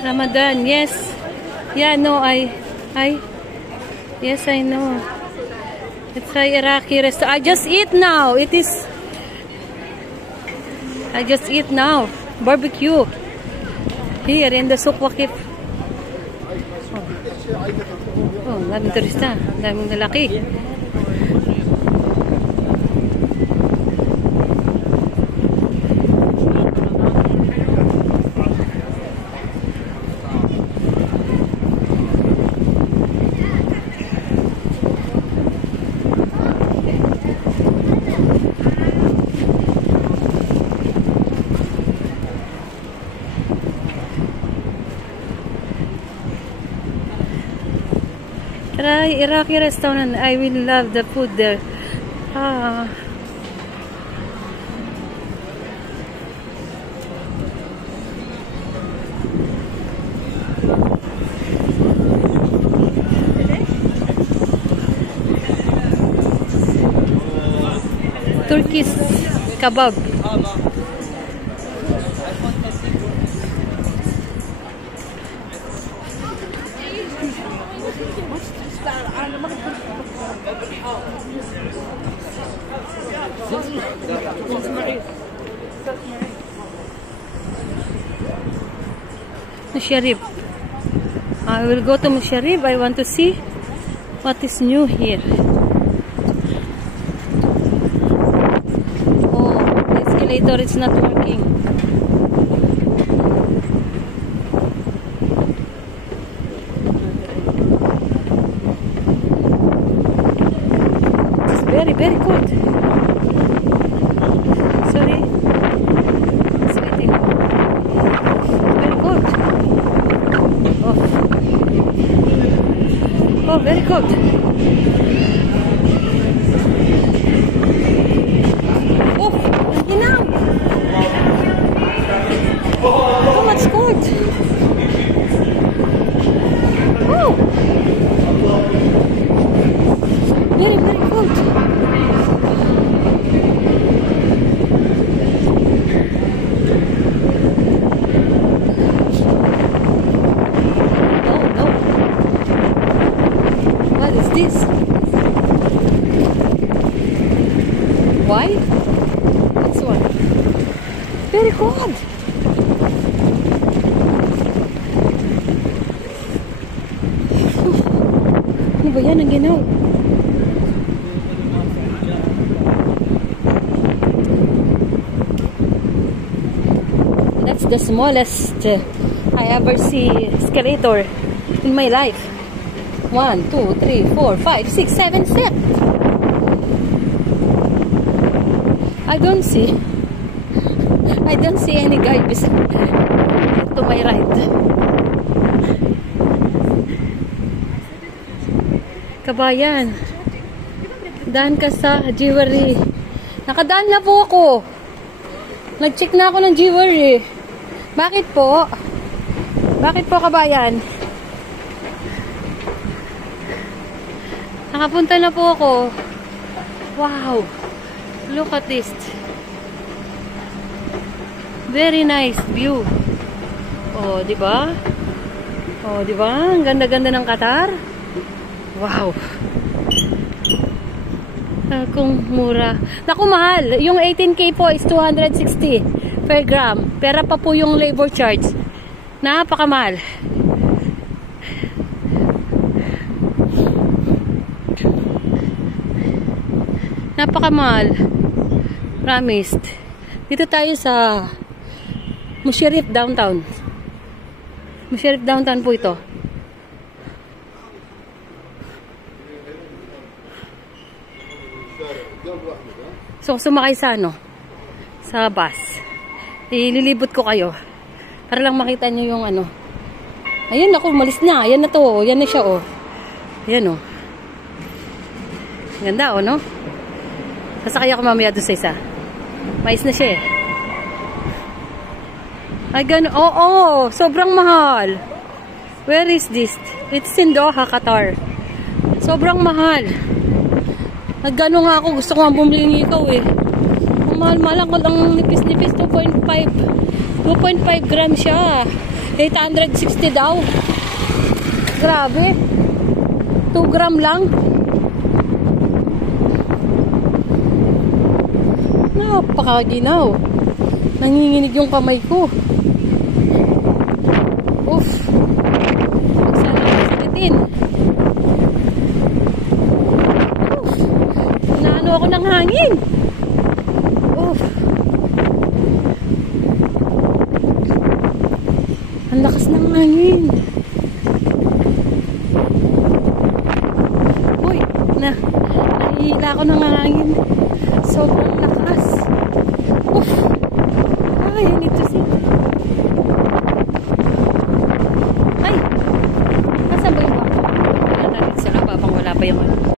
Ramadan, yes. Yeah, no, yes, I know. It's an Iraqi restaurant. I just eat now. I just eat now. Barbecue. Here in the Souq Waqif. Oh, daming turista. Daming lalaki. Try Iraqi restaurant. I will love the food there. Turkish kebab. Musharrif. I will go to Musharrif. I want to see what is new here. Oh, the escalator is not working. It's very, very cold. Sorry. It's waiting. Very cold. Oh, very cold. Oh, you know. So much cold. Oh. Very, very cold. This? Why? What's one? Very cold. Ano ba yan ang ginaw? That's the smallest I ever see escalator in my life. 1, 2, 3, 4, 5, 6, 7 steps. I don't see any guy beside to my right. Kabayan, daan ka sa jewelry. Nakadaan na po ako. Nag-check na ako ng jewelry. Bakit po? Bakit po, kabayan? Nakapunta na po ako. Wow. Look at this. Very nice view. Oh, di ba? Oh, di ba? Ang ganda-ganda ng Qatar. Wow. Kung mura. Naku, mahal. Yung 18K po is 260 per gram. Pera pa po yung labor charge. Napakamahal. Napakamahal. Promised. Dito tayo sa Musharrif downtown. Musharrif downtown po ito. So, sumakay sa sa bus. Ililibot ko kayo. Para lang makita nyo yung Ayan ako, malis na. Ayan na to. Ayan na siya, oh. Ayan, oh. Ganda, oh, no? Sasakay ako mamaya doon sa isa. Mais na siya, eh. Ay, gano'n. Oo, sobrang mahal. Where is this? It's in Doha, Qatar. Sobrang mahal. Nagano nga ako, gusto ko nga bumili ng ikaw eh. Ang mahal-mahal ko lang nipis-nipis, 2.5 gram siya. 860 daw. Grabe. 2 gram lang. Napakaginaw. Nanginginig yung kamay ko. Uff. Sakitin. Uff. Naano ako ng hangin. Uff. Ang lakas ng hangin. Uy, nahihila ako ng hangin. Sobrang lakas. Uff. Ay, I need to see.